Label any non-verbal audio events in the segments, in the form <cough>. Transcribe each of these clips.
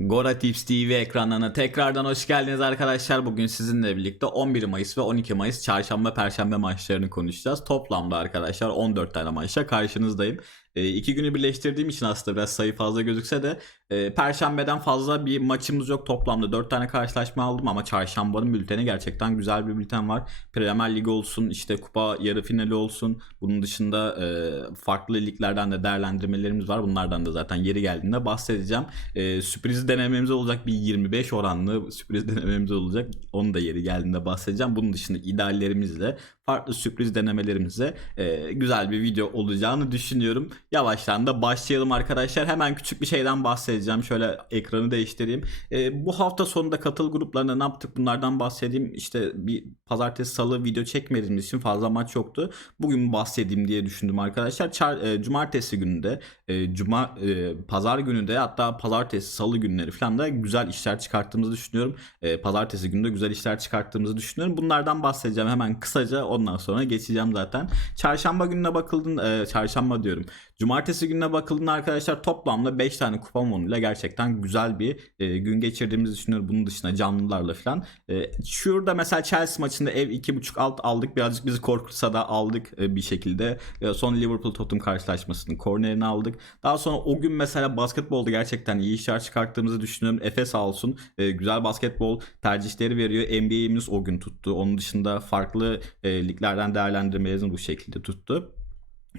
Gora Tips TV ekranlarına tekrardan hoş geldiniz arkadaşlar. Bugün sizinle birlikte 11 Mayıs ve 12 Mayıs çarşamba perşembe maçlarını konuşacağız. Toplamda arkadaşlar 14 tane maçla karşınızdayım. E, iki günü birleştirdiğim için aslında biraz sayı fazla gözükse de e, perşembeden fazla bir maçımız yok. Toplamda 4 tane karşılaşma aldım ama çarşambanın bülteni gerçekten güzel bir bülten var. Premier Lig olsun işte kupa yarı finali olsun. Bunun dışında e, farklı liglerden de değerlendirmelerimiz var. Bunlardan da zaten yeri geldiğinde bahsedeceğim. E, sürpriz denememiz olacak bir 25 oranlı sürpriz <laughs> denememiz olacak. Onu da yeri geldiğinde bahsedeceğim. Bunun dışında ideallerimizle farklı sürpriz denemelerimizle e, güzel bir video olacağını düşünüyorum. Yavaştan da başlayalım arkadaşlar. Hemen küçük bir şeyden bahsedeceğim. Şöyle ekranı değiştireyim. E, bu hafta sonunda katıl gruplarında ne yaptık bunlardan bahsedeyim. İşte bir pazartesi salı video çekmediğimiz için fazla maç yoktu. Bugün bahsedeyim diye düşündüm arkadaşlar. Çar, e, cumartesi gününde, e, cuma e, pazar günü de hatta pazartesi salı günleri falan da güzel işler çıkarttığımızı düşünüyorum. E, pazartesi günü de güzel işler çıkarttığımızı düşünüyorum. Bunlardan bahsedeceğim hemen kısaca ondan sonra geçeceğim zaten. Çarşamba gününe bakıldın, e, çarşamba diyorum. Cumartesi gününe bakıldığında arkadaşlar toplamda 5 tane kupa monuyla gerçekten güzel bir e, gün geçirdiğimizi düşünüyorum. Bunun dışında canlılarla falan. E, şurada mesela Chelsea maçında ev 2.5 alt aldık. Birazcık bizi korkutsa da aldık e, bir şekilde. E, son Liverpool Tottenham karşılaşmasının kornerini aldık. Daha sonra o gün mesela basketbolda gerçekten iyi işler çıkarttığımızı düşünüyorum. Efe sağ olsun e, güzel basketbol tercihleri veriyor. NBA'imiz o gün tuttu. Onun dışında farklı e, liglerden değerlendirmelerimiz bu şekilde tuttu.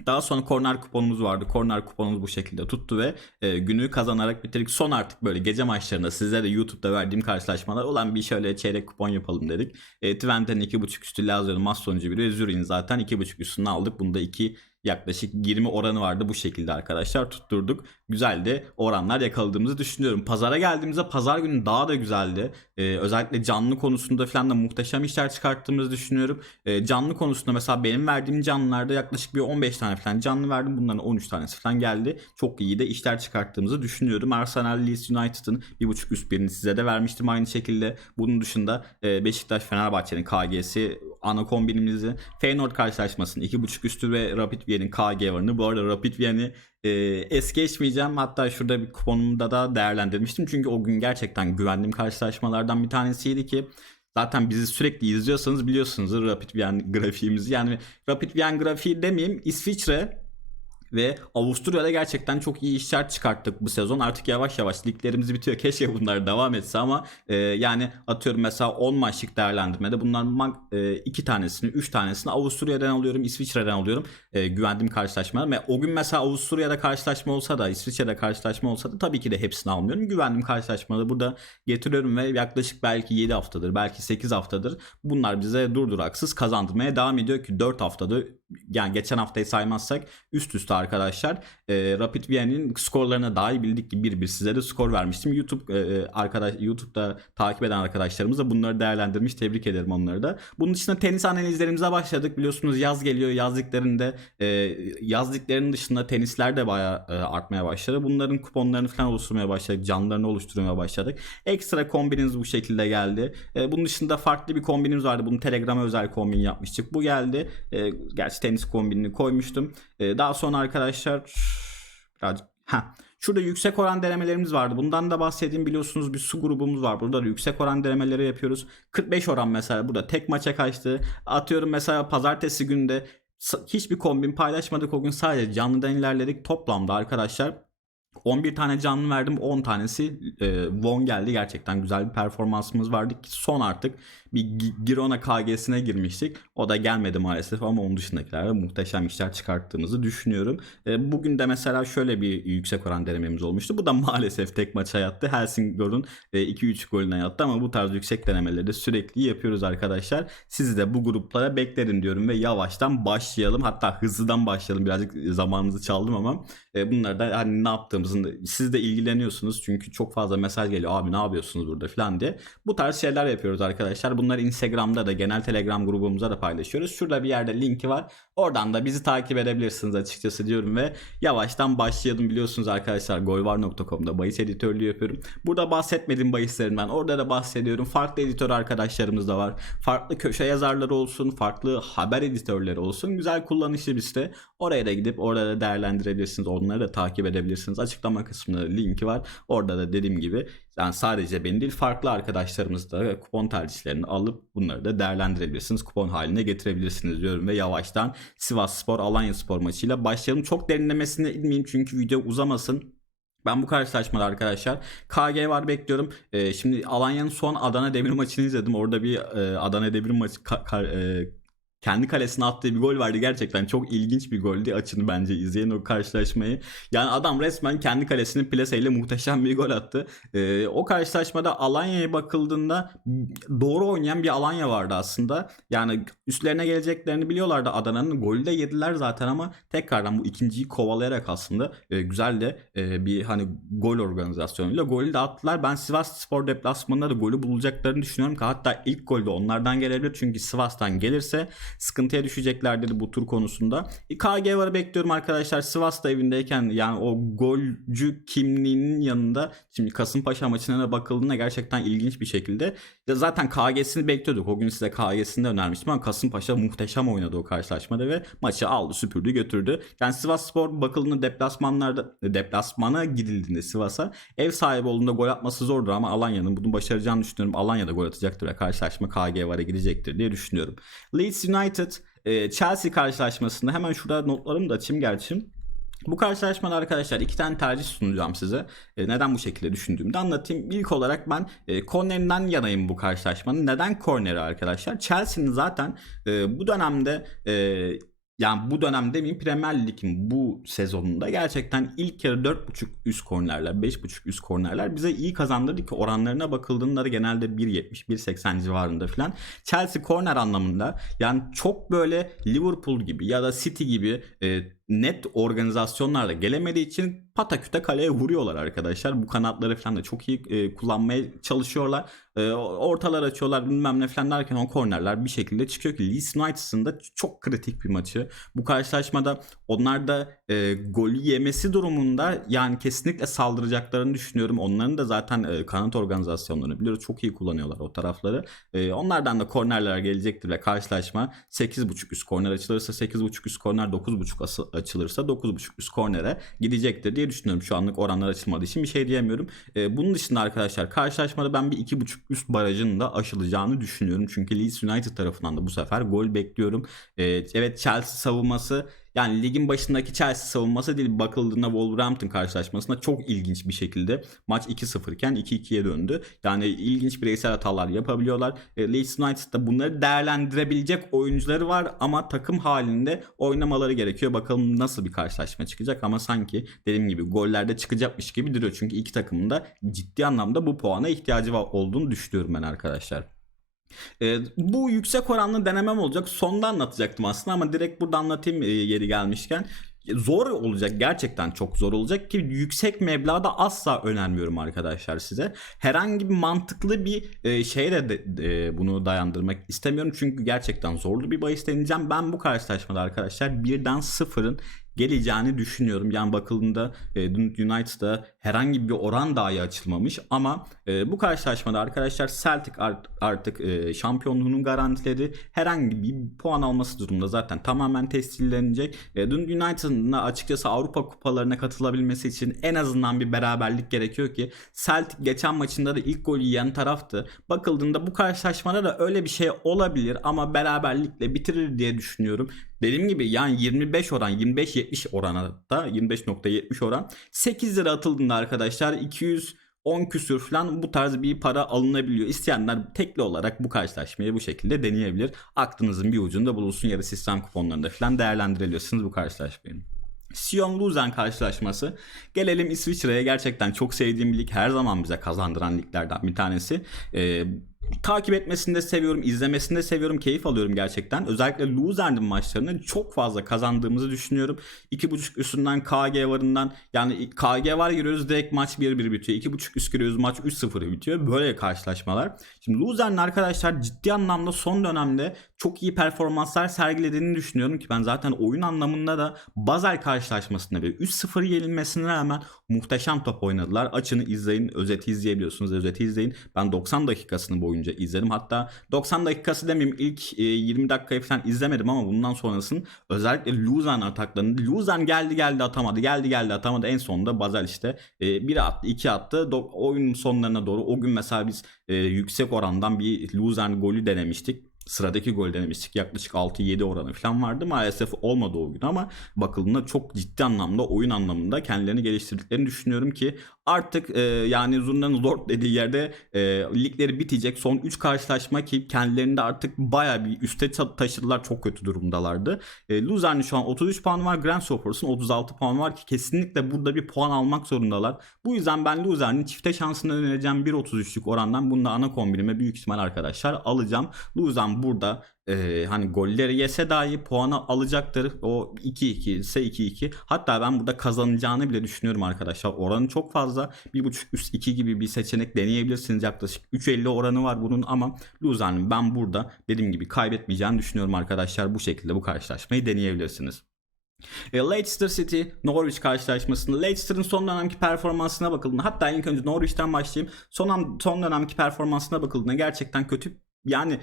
Daha sonra korner kuponumuz vardı. Korner kuponumuz bu şekilde tuttu ve e, günü kazanarak bitirdik. Son artık böyle gece maçlarında size de YouTube'da verdiğim karşılaşmalar olan bir şöyle çeyrek kupon yapalım dedik. E, Twente'nin 2.5 üstü Lazio'nun maç sonucu biri. Zürih'in zaten 2.5 üstünü aldık. Bunda 2 yaklaşık 20 oranı vardı bu şekilde arkadaşlar tutturduk. Güzel de oranlar yakaladığımızı düşünüyorum. Pazara geldiğimizde pazar günü daha da güzeldi. Ee, özellikle canlı konusunda falan da muhteşem işler çıkarttığımızı düşünüyorum. Ee, canlı konusunda mesela benim verdiğim canlılarda yaklaşık bir 15 tane falan canlı verdim. Bunların 13 tanesi falan geldi. Çok iyi de işler çıkarttığımızı düşünüyorum. Arsenal Leeds United'ın 1.5 üst birini size de vermiştim aynı şekilde. Bunun dışında e, Beşiktaş Fenerbahçe'nin KG'si ana kombinimizi Feyenoord karşılaşmasının 2.5 üstü ve Rapid Viyen'in KG varını. Bu arada Rapid Viyen'i e, es geçmeyeceğim. Hatta şurada bir kuponumda da değerlendirmiştim. Çünkü o gün gerçekten güvendiğim karşılaşmalardan bir tanesiydi ki Zaten bizi sürekli izliyorsanız biliyorsunuzdur Rapid Wien grafiğimizi. Yani Rapid Wien grafiği demeyeyim İsviçre ve Avusturya'da gerçekten çok iyi işler çıkarttık bu sezon. Artık yavaş yavaş liglerimiz bitiyor. <laughs> Keşke bunlar devam etse ama e, yani atıyorum mesela 10 maçlık değerlendirmede bunlar e, iki tanesini, 3 tanesini Avusturya'dan alıyorum, İsviçre'den alıyorum. E, güvendiğim karşılaşmalar. Ve o gün mesela Avusturya'da karşılaşma olsa da, İsviçre'de karşılaşma olsa da tabii ki de hepsini almıyorum. Güvendiğim karşılaşmaları burada getiriyorum ve yaklaşık belki 7 haftadır, belki 8 haftadır bunlar bize durduraksız kazandırmaya devam ediyor ki 4 haftadır yani geçen haftayı saymazsak üst üste arkadaşlar e, Rapid Viena'nın skorlarına dahi bildik ki bir bir size de skor vermiştim. YouTube e, arkadaş YouTube'da takip eden arkadaşlarımız da bunları değerlendirmiş. Tebrik ederim onları da. Bunun dışında tenis analizlerimize başladık. Biliyorsunuz yaz geliyor. Yazlıklarında e, yazlıkların dışında tenisler de bayağı e, artmaya başladı. Bunların kuponlarını falan oluşturmaya başladık. Canlarını oluşturmaya başladık. Ekstra kombinimiz bu şekilde geldi. E, bunun dışında farklı bir kombinimiz vardı. Bunu Telegram'a özel kombin yapmıştık. Bu geldi. E, gerçi tenis kombinini koymuştum. E, daha sonra arkadaşlar birazcık ha Şurada yüksek oran denemelerimiz vardı. Bundan da bahsedeyim biliyorsunuz bir su grubumuz var. Burada da yüksek oran denemeleri yapıyoruz. 45 oran mesela burada tek maça kaçtı. Atıyorum mesela pazartesi günde hiçbir kombin paylaşmadık o gün sadece canlıdan ilerledik. Toplamda arkadaşlar 11 tane canlı verdim 10 tanesi e, Von geldi gerçekten güzel bir performansımız vardı son artık bir Girona KG'sine girmiştik. O da gelmedi maalesef ama onun dışındakilerde muhteşem işler çıkarttığımızı düşünüyorum. E, bugün de mesela şöyle bir yüksek oran denememiz olmuştu. Bu da <laughs> maalesef tek maça yattı. Helsingbor'un e, 2-3 golüne yattı ama bu tarz yüksek denemeleri de sürekli yapıyoruz arkadaşlar. Sizi de bu gruplara beklerim diyorum ve yavaştan başlayalım. Hatta hızlıdan başlayalım. Birazcık zamanınızı çaldım ama e, bunları da hani ne yaptığımızın siz de ilgileniyorsunuz. Çünkü çok fazla mesaj geliyor. Abi ne yapıyorsunuz burada? falan diye. Bu tarz şeyler yapıyoruz arkadaşlar. Bunları Instagram'da da genel Telegram grubumuza da paylaşıyoruz. Şurada bir yerde linki var. Oradan da bizi takip edebilirsiniz açıkçası diyorum ve yavaştan başlayalım biliyorsunuz arkadaşlar golvar.com'da bahis editörlüğü yapıyorum. Burada bahsetmediğim bahislerimden orada da bahsediyorum. Farklı editör arkadaşlarımız da var. Farklı köşe yazarları olsun, farklı haber editörleri olsun. Güzel kullanışlı bir site. Oraya da gidip orada da değerlendirebilirsiniz. Onları da takip edebilirsiniz. Açıklama kısmında linki var. Orada da dediğim gibi yani sadece benim değil farklı arkadaşlarımız da kupon tercihlerini alıp bunları da değerlendirebilirsiniz. Kupon haline getirebilirsiniz diyorum ve yavaştan Sivas Spor Alanya Spor maçıyla başlayalım. Çok derinlemesine inmeyeyim çünkü video uzamasın. Ben bu karşılaşmada arkadaşlar KG var bekliyorum. Ee, şimdi Alanya'nın son Adana Demir maçını izledim. Orada bir e, Adana Demir maçı ka- ka- e, kendi kalesine attığı bir gol vardı. Gerçekten çok ilginç bir goldü. Açın bence izleyin o karşılaşmayı. Yani adam resmen kendi kalesinin plaseyle muhteşem bir gol attı. Ee, o karşılaşmada Alanya'ya bakıldığında doğru oynayan bir Alanya vardı aslında. Yani üstlerine geleceklerini biliyorlardı Adana'nın. Golü de yediler zaten ama tekrardan bu ikinciyi kovalayarak aslında e, güzel de e, bir hani gol organizasyonuyla golü de attılar. Ben Sivas Spor deplasmanında da golü bulacaklarını düşünüyorum ki hatta ilk gol de onlardan gelebilir. Çünkü Sivas'tan gelirse sıkıntıya düşeceklerdir bu tur konusunda. E, KG varı bekliyorum arkadaşlar. Sivas'ta evindeyken yani o golcü kimliğinin yanında şimdi Kasımpaşa maçına da bakıldığında gerçekten ilginç bir şekilde ya zaten KG'sini bekliyorduk. O gün size KG'sini de önermiştim ama Kasımpaşa muhteşem oynadı o karşılaşmada ve maçı aldı, süpürdü, götürdü. Yani Sivas Spor bakıldığında deplasmanlarda deplasmana gidildiğinde Sivas'a ev sahibi olduğunda gol atması zordur ama Alanya'nın bunu başaracağını düşünüyorum. Alanya'da gol atacaktır ve karşılaşma KG var'a gidecektir diye düşünüyorum. Leeds United e, Chelsea karşılaşmasında hemen şurada notlarımı da açayım gerçi. Bu karşılaşmada arkadaşlar iki tane tercih sunacağım size. E, neden bu şekilde düşündüğümü de anlatayım. İlk olarak ben e, kornerinden yanayım bu karşılaşmanın. Neden korneri arkadaşlar? Chelsea'nin zaten e, bu dönemde e, yani bu dönemde demeyeyim Premier Lig'in bu sezonunda gerçekten ilk yarı 4.5 üst kornerler, 5.5 üst kornerler bize iyi kazandırdı ki oranlarına bakıldığında da genelde 1.70, 1.80 civarında falan. Chelsea korner anlamında yani çok böyle Liverpool gibi ya da City gibi e, net organizasyonlarla gelemediği için pataküte kaleye vuruyorlar arkadaşlar. Bu kanatları falan da çok iyi e, kullanmaya çalışıyorlar. E, ortalar açıyorlar bilmem ne falan derken o kornerler bir şekilde çıkıyor ki Leeds United'ın da çok kritik bir maçı. Bu karşılaşmada onlar da e, golü yemesi durumunda yani kesinlikle saldıracaklarını düşünüyorum. Onların da zaten e, kanat organizasyonlarını biliyoruz. Çok iyi kullanıyorlar o tarafları. E, onlardan da kornerler gelecektir ve karşılaşma 8.5 üst korner açılırsa 8.5 üst korner 9.5 asıl açılırsa 9.5 üst kornere gidecektir diye düşünüyorum. Şu anlık oranlar açılmadığı için bir şey diyemiyorum. E, bunun dışında arkadaşlar karşılaşmada ben bir 2.5 üst barajının da aşılacağını düşünüyorum. Çünkü Leeds United tarafından da bu sefer gol bekliyorum. E, evet Chelsea savunması yani ligin başındaki Chelsea savunması değil bakıldığında Wolverhampton karşılaşmasında çok ilginç bir şekilde maç 2-0 iken 2-2'ye döndü. Yani ilginç bireysel hatalar yapabiliyorlar. E, Leeds United'da bunları değerlendirebilecek oyuncuları var ama takım halinde oynamaları gerekiyor. Bakalım nasıl bir karşılaşma çıkacak ama sanki dediğim gibi gollerde çıkacakmış gibi duruyor. Çünkü iki takımın da ciddi anlamda bu puana ihtiyacı olduğunu düşünüyorum ben arkadaşlar. E, bu yüksek oranlı denemem olacak. Sonda anlatacaktım aslında ama direkt burada anlatayım e, yeri gelmişken. Zor olacak gerçekten çok zor olacak ki yüksek meblağda asla önermiyorum arkadaşlar size. Herhangi bir mantıklı bir e, şeye de, de e, bunu dayandırmak istemiyorum çünkü gerçekten zorlu bir bahis deneyeceğim. Ben bu karşılaşmada arkadaşlar birden sıfırın geleceğini düşünüyorum. Yani bakıldığında e, United'da herhangi bir oran dahi açılmamış ama e, bu karşılaşmada arkadaşlar Celtic art, artık e, şampiyonluğunun garantileri herhangi bir puan alması durumunda zaten tamamen tescillenecek. E, United'ın açıkçası Avrupa kupalarına katılabilmesi için en azından bir beraberlik gerekiyor ki Celtic geçen maçında da ilk golü yiyen taraftı. Bakıldığında bu karşılaşmada da öyle bir şey olabilir ama beraberlikle bitirir diye düşünüyorum. Dediğim gibi yani 25 oran 25-70 orana da 25.70 oran 8 lira atıldığında arkadaşlar 210 küsür falan bu tarz bir para alınabiliyor. İsteyenler tekli olarak bu karşılaşmayı bu şekilde deneyebilir. Aklınızın bir ucunda bulunsun ya da sistem kuponlarında falan değerlendirebiliyorsunuz bu karşılaşmayı. Sion Luzern karşılaşması. Gelelim İsviçre'ye gerçekten çok sevdiğim bir lig. Her zaman bize kazandıran liglerden bir tanesi. Ee, takip etmesini de seviyorum, izlemesini de seviyorum, keyif alıyorum gerçekten. Özellikle Luzern'in maçlarını çok fazla kazandığımızı düşünüyorum. 2.5 üstünden KG varından yani KG var giriyoruz direkt maç 1-1 bitiyor. 2.5 üst giriyoruz maç 3-0 bitiyor. Böyle karşılaşmalar. Şimdi Luzern arkadaşlar ciddi anlamda son dönemde çok iyi performanslar sergilediğini düşünüyorum ki ben zaten oyun anlamında da Basel karşılaşmasında bir 3-0 yenilmesine rağmen muhteşem top oynadılar. Açını izleyin, özeti izleyebiliyorsunuz. Özeti izleyin. Ben 90 dakikasını boyunca boyunca izledim. Hatta 90 dakikası demeyeyim ilk e, 20 dakikayı falan izlemedim ama bundan sonrasını özellikle Luzan ataklarını Luzan geldi geldi atamadı geldi geldi atamadı. En sonunda Basel işte e, bir attı iki attı. Oyunun sonlarına doğru o gün mesela biz e, yüksek orandan bir Luzan golü denemiştik sıradaki gol denemiştik. Yaklaşık 6-7 oranı falan vardı. Maalesef olmadı o gün ama bakıldığında çok ciddi anlamda oyun anlamında kendilerini geliştirdiklerini düşünüyorum ki artık e, yani Zurna'nın Zord dediği yerde e, ligleri bitecek. Son 3 karşılaşma ki kendilerini de artık baya bir üste ta- taşıdılar. Çok kötü durumdalardı. E, Luzern'in şu an 33 puan var. Grasshoppers'ın 36 puan var ki kesinlikle burada bir puan almak zorundalar. Bu yüzden ben Luzern'in çifte şansını önereceğim 1.33'lük orandan. Bunu da ana kombinime büyük ihtimal arkadaşlar alacağım. Luzern burada e, hani golleri yese dahi puanı alacaktır. O 2-2 ise 2-2. Hatta ben burada kazanacağını bile düşünüyorum arkadaşlar. Oranı çok fazla. 1.5 üst 2 gibi bir seçenek deneyebilirsiniz. Yaklaşık 3.50 oranı var bunun ama Luzern'in ben burada dediğim gibi kaybetmeyeceğini düşünüyorum arkadaşlar. Bu şekilde bu karşılaşmayı deneyebilirsiniz. E, Leicester City Norwich karşılaşmasında Leicester'ın son dönemki performansına bakıldığında hatta ilk önce Norwich'ten başlayayım. Son, son dönemki performansına bakıldığında gerçekten kötü yani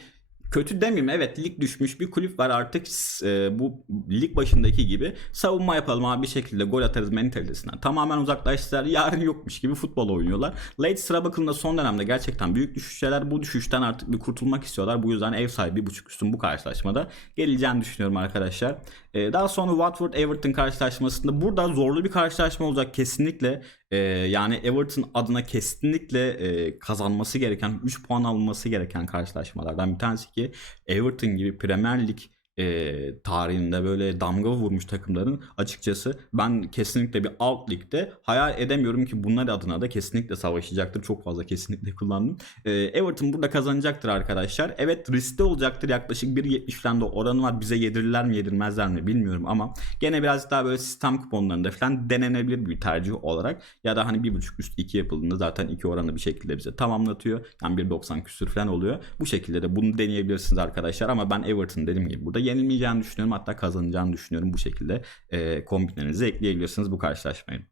kötü demeyeyim evet lig düşmüş bir kulüp var artık. E, bu lig başındaki gibi. Savunma yapalım abi bir şekilde gol atarız mentalitesinden. Tamamen uzaklaştılar yarın yokmuş gibi futbol oynuyorlar. Leicester'a bakıldığında son dönemde gerçekten büyük düşüşler bu düşüşten artık bir kurtulmak istiyorlar. Bu yüzden ev sahibi buçuk üstün bu karşılaşmada geleceğini düşünüyorum arkadaşlar. E, daha sonra Watford Everton karşılaşmasında burada zorlu bir karşılaşma olacak kesinlikle e, yani Everton adına kesinlikle e, kazanması gereken 3 puan alınması gereken karşılaşmalardan bir tanesi ki Everton gibi Premier Lig e, tarihinde böyle damga vurmuş takımların açıkçası ben kesinlikle bir alt ligde hayal edemiyorum ki bunlar adına da kesinlikle savaşacaktır. Çok fazla kesinlikle kullandım. E, Everton burada kazanacaktır arkadaşlar. Evet riskli olacaktır yaklaşık 1.70 falan da oranı var. Bize yedirirler mi yedirmezler mi bilmiyorum ama gene biraz daha böyle sistem kuponlarında falan denenebilir bir tercih olarak ya da hani 1.5 üst 2 yapıldığında zaten 2 oranı bir şekilde bize tamamlatıyor. Yani 1.90 küsür falan oluyor. Bu şekilde de bunu deneyebilirsiniz arkadaşlar ama ben Everton dediğim gibi burada yenilmeyeceğini düşünüyorum hatta kazanacağını düşünüyorum. Bu şekilde e, kombinlerinizi ekleyebilirsiniz bu karşılaşmayı.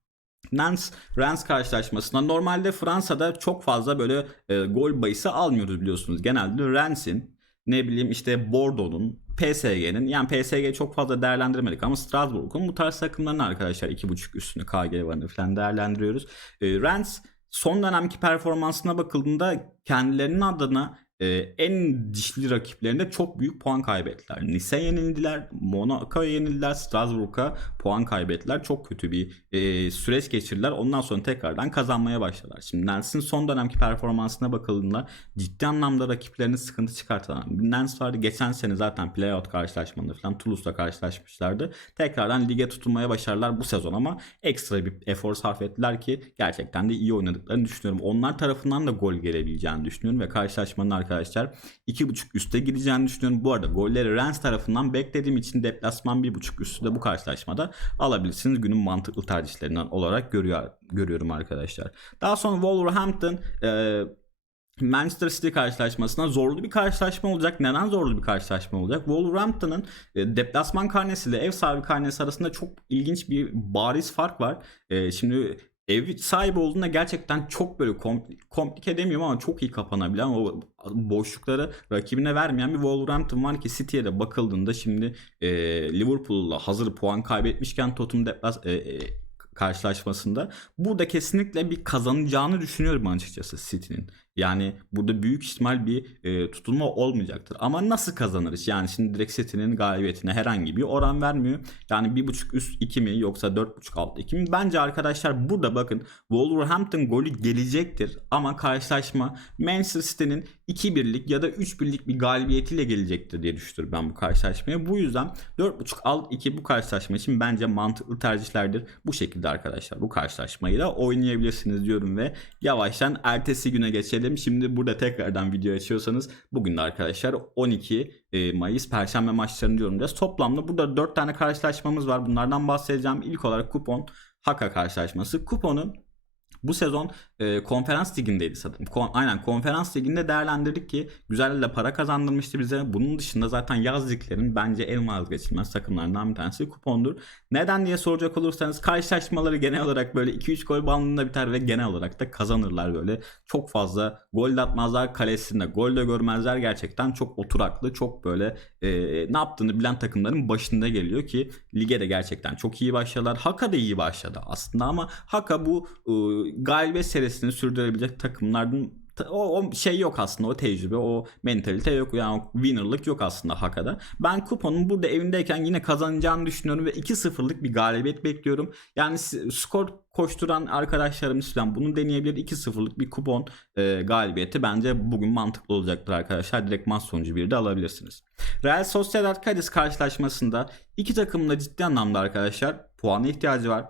Nans Rennes karşılaşmasında normalde Fransa'da çok fazla böyle e, gol bayısı almıyoruz biliyorsunuz. Genelde Rennes'in ne bileyim işte Bordeaux'un PSG'nin yani PSG çok fazla değerlendirmedik ama Strasbourg'un bu tarz takımların arkadaşlar 2.5 üstünü KG varını falan değerlendiriyoruz. E, Rennes son dönemki performansına bakıldığında kendilerinin adına e, en dişli rakiplerinde çok büyük puan kaybettiler. Nice yenildiler, Monaco'ya yenildiler, Strasbourg'a puan kaybettiler. Çok kötü bir e, süreç geçirdiler. Ondan sonra tekrardan kazanmaya başladılar. Şimdi Lens'in son dönemki performansına bakıldığında ciddi anlamda rakiplerini sıkıntı çıkartan Lens vardı. Geçen sene zaten playout karşılaşmalarında falan Toulouse'la karşılaşmışlardı. Tekrardan lige tutunmaya başardılar bu sezon ama ekstra bir efor sarf ettiler ki gerçekten de iyi oynadıklarını düşünüyorum. Onlar tarafından da gol gelebileceğini düşünüyorum ve karşılaşmanın arkadaşlar 2.5 üste gideceğini düşünüyorum. Bu arada golleri Rennes tarafından beklediğim için deplasman 1.5 üstü de bu karşılaşmada alabilirsiniz. Günün mantıklı tercihlerinden olarak görüyor, görüyorum arkadaşlar. Daha sonra Wolverhampton e, Manchester City karşılaşmasına zorlu bir karşılaşma olacak. Neden zorlu bir karşılaşma olacak? Wolverhampton'ın e, deplasman karnesiyle ev sahibi karnesi arasında çok ilginç bir bariz fark var. E, şimdi ev sahibi olduğunda gerçekten çok böyle kom- komplike demiyorum ama çok iyi kapanabilen o boşlukları rakibine vermeyen bir Wolverhampton var ki City'ye de bakıldığında şimdi e, Liverpool'la hazır puan kaybetmişken Tottenham deplas e, e, karşılaşmasında burada kesinlikle bir kazanacağını düşünüyorum açıkçası City'nin. Yani burada büyük ihtimal bir e, tutulma olmayacaktır. Ama nasıl kazanırız? Yani şimdi direkt City'nin galibiyetine herhangi bir oran vermiyor. Yani 1.5 üst 2 mi yoksa 4.5 alt 2 mi? Bence arkadaşlar burada bakın Wolverhampton golü gelecektir. Ama karşılaşma Manchester City'nin 2-1'lik ya da 3-1'lik bir galibiyetiyle gelecektir diye düşünüyorum ben bu karşılaşmaya. Bu yüzden 4.5 alt 2 bu karşılaşma için bence mantıklı tercihlerdir. Bu şekilde arkadaşlar bu karşılaşmayı da oynayabilirsiniz diyorum ve yavaştan ertesi güne geçelim. Şimdi burada tekrardan video açıyorsanız bugün de arkadaşlar 12 e, Mayıs Perşembe maçlarını yorumlayacağız. Toplamda burada 4 tane karşılaşmamız var. Bunlardan bahsedeceğim. İlk olarak kupon Haka karşılaşması. Kuponun bu sezon e, konferans ligindeydi sanırım. Kon- aynen konferans liginde değerlendirdik ki güzel de para kazandırmıştı bize. Bunun dışında zaten yaz liglerin bence en vazgeçilmez takımlarından bir tanesi kupondur. Neden diye soracak olursanız karşılaşmaları genel olarak böyle 2-3 gol bandında biter ve genel olarak da kazanırlar böyle. Çok fazla gol de atmazlar kalesinde gol de görmezler gerçekten çok oturaklı çok böyle e, ne yaptığını bilen takımların başında geliyor ki lige de gerçekten çok iyi başladılar. Haka da iyi başladı aslında ama Haka bu e, galibiyet serisini sürdürebilecek takımlardan ta- o, o şey yok aslında o tecrübe o mentalite yok yani o winnerlık yok aslında Haka'da. Ben kuponun burada evindeyken yine kazanacağını düşünüyorum ve 2-0'lık bir galibiyet bekliyorum. Yani skor koşturan arkadaşlarımız falan bunu deneyebilir 2-0'lık bir kupon e, galibiyeti bence bugün mantıklı olacaktır arkadaşlar. Direkt maç sonucu bir de alabilirsiniz. Real Sociedad Cadiz karşılaşmasında iki takımın da ciddi anlamda arkadaşlar puana ihtiyacı var.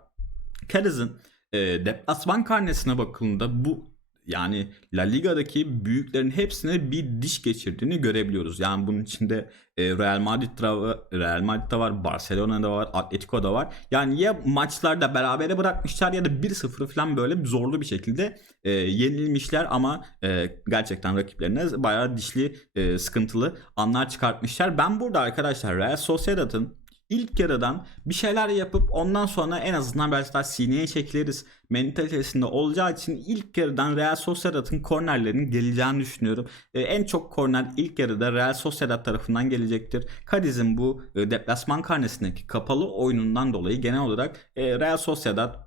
Cadiz'in e, deplasman karnesine bakıldığında bu yani La Liga'daki büyüklerin hepsine bir diş geçirdiğini görebiliyoruz. Yani bunun içinde e, Real Madrid var, Real Madrid'de var, Barcelona'da var, Atletico'da var. Yani ya maçlarda berabere bırakmışlar ya da 1-0 falan böyle zorlu bir şekilde e, yenilmişler ama e, gerçekten rakiplerine bayağı dişli, e, sıkıntılı anlar çıkartmışlar. Ben burada arkadaşlar Real Sociedad'ın ilk yarıdan bir şeyler yapıp ondan sonra en azından biraz daha sineye çekiliriz mentalitesinde olacağı için ilk yarıdan Real Sociedad'ın kornerlerinin geleceğini düşünüyorum. Ee, en çok korner ilk yarıda Real Sociedad tarafından gelecektir. Cadiz'in bu e, deplasman karnesindeki kapalı oyunundan dolayı genel olarak e, Real Sociedad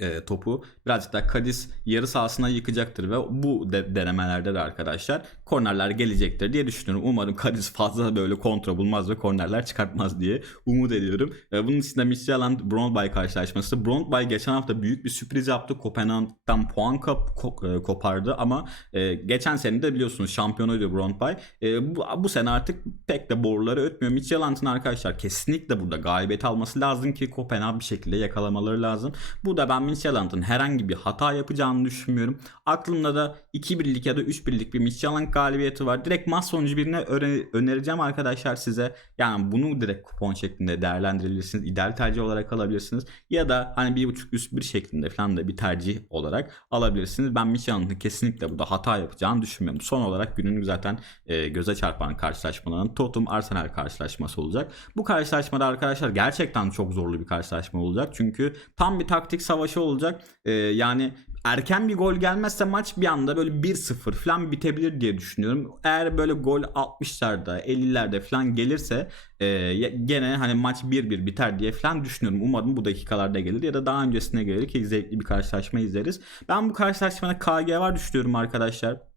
e, topu birazcık daha Cadiz yarı sahasına yıkacaktır ve bu de- denemelerde de arkadaşlar kornerler gelecektir diye düşünüyorum. Umarım Cadiz fazla böyle kontra bulmaz ve kornerler çıkartmaz diye umut ediyorum. E, bunun dışında Midtjylland Brondby karşılaşması. Brondby geçen hafta büyük bir sürpriz yaptı. Kopenhag'dan puan kap- ko- e, kopardı ama e, geçen sene de biliyorsunuz şampiyonuydu Brondby. E, bu, bu sene artık pek de boruları ötmüyor. Midtjylland'ın arkadaşlar kesinlikle burada galibiyet alması lazım ki Kopenhag bir şekilde yakalamaları lazım. Burada ben Midtjylland'ın herhangi bir hata yapacağını düşünmüyorum. Aklımda da 2-1'lik ya da 3-1'lik bir Midtjylland galibiyeti var. Direkt maç sonucu birine öne- önereceğim arkadaşlar size. Yani bunu direkt kupon şeklinde değerlendirebilirsiniz. İdeal tercih olarak alabilirsiniz. Ya da hani 1.5 üst bir şeklinde falan da bir tercih olarak alabilirsiniz. Ben Midtjylland'ın kesinlikle burada hata yapacağını düşünmüyorum. Son olarak günün zaten e, göze çarpan karşılaşmaların Tottenham Arsenal karşılaşması olacak. Bu karşılaşmada arkadaşlar gerçekten çok zorlu bir karşılaşma olacak. Çünkü tam bir taktik savaşı olacak. E, yani erken bir gol gelmezse maç bir anda böyle 1-0 falan bitebilir diye düşünüyorum. Eğer böyle gol 60'larda 50'lerde falan gelirse e, gene hani maç 1-1 biter diye falan düşünüyorum. Umarım bu dakikalarda gelir ya da daha öncesine gelir ki zevkli bir karşılaşma izleriz. Ben bu karşılaşmada KG var düşünüyorum arkadaşlar.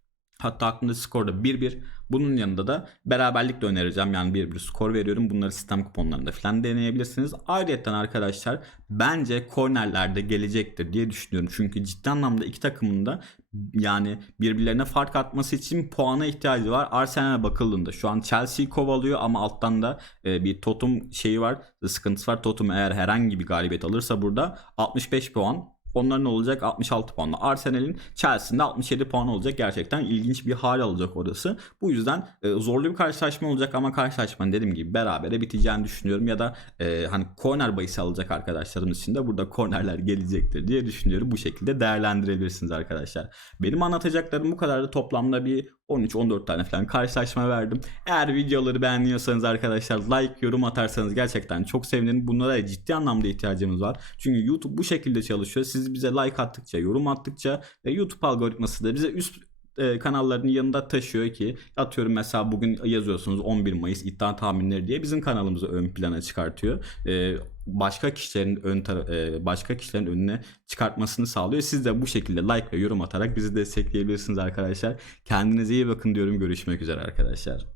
Hatta aklımda skorda 1-1. Bunun yanında da beraberlik de önereceğim. Yani 1-1 skor veriyorum. Bunları sistem kuponlarında falan deneyebilirsiniz. Ayrıca arkadaşlar bence kornerlerde gelecektir diye düşünüyorum. Çünkü ciddi anlamda iki takımın da yani birbirlerine fark atması için puana ihtiyacı var. Arsenal'e bakıldığında şu an Chelsea'yi kovalıyor ama alttan da e, bir Tottenham şeyi var. Sıkıntısı var. Tottenham eğer herhangi bir galibiyet alırsa burada 65 puan Onların olacak 66 puanla. Arsenal'in Chelsea'nin de 67 puan olacak. Gerçekten ilginç bir hal alacak orası. Bu yüzden e, zorlu bir karşılaşma olacak ama karşılaşmanın dediğim gibi berabere biteceğini düşünüyorum. Ya da e, hani korner bahisi alacak arkadaşlarımız için de burada kornerler gelecektir diye düşünüyorum. Bu şekilde değerlendirebilirsiniz arkadaşlar. Benim anlatacaklarım bu kadar da toplamda bir 13-14 tane falan karşılaşma verdim. Eğer videoları beğeniyorsanız arkadaşlar like, yorum atarsanız gerçekten çok sevinirim. Bunlara ciddi anlamda ihtiyacımız var. Çünkü YouTube bu şekilde çalışıyor. Siz bize like attıkça, yorum attıkça ve YouTube algoritması da bize üst e, kanalların yanında taşıyor ki atıyorum mesela bugün yazıyorsunuz 11 Mayıs iddia tahminleri diye bizim kanalımızı ön plana çıkartıyor. E, başka kişilerin ön e, başka kişilerin önüne çıkartmasını sağlıyor. Siz de bu şekilde like ve yorum atarak bizi destekleyebilirsiniz arkadaşlar. Kendinize iyi bakın diyorum. Görüşmek üzere arkadaşlar.